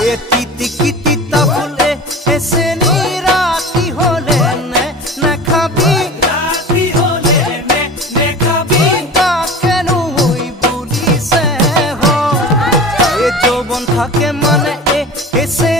এ তিতি ফুলে এসে রাতি হলে নে খাবি রাতি হলে নে খাবি তা কেন হই বলিছে এ যৌবন থাকে মানে এসে